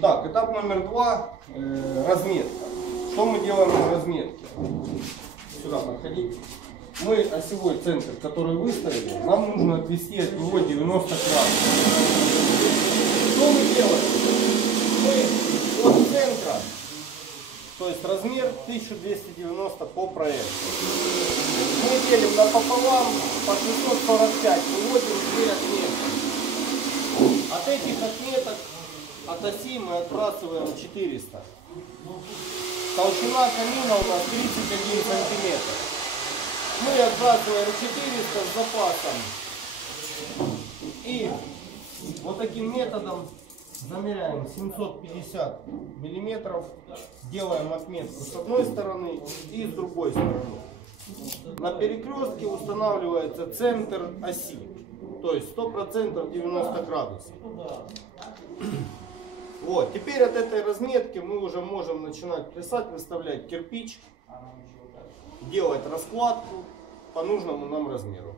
Так, этап номер 2, разметка. Что мы делаем на разметке? Сюда подходите. Мы осевой центр, который выставили, нам нужно отвести от него 90 градусов. Что мы делаем? Мы от центра, то есть размер 1290 по проекту, мы делим напополам по 645, выводим 2 отметки. От этих отметок, от оси мы отбрасываем 400. Толщина камина у нас 31 сантиметр. Мы отбрасываем 400 с запасом. И вот таким методом замеряем 750 миллиметров, делаем отметку с одной стороны и с другой стороны. На перекрестке устанавливается центр оси, то есть 100% 90 градусов. Вот, теперь от этой разметки мы уже можем начинать плясать, выставлять кирпич, делать раскладку по нужному нам размеру.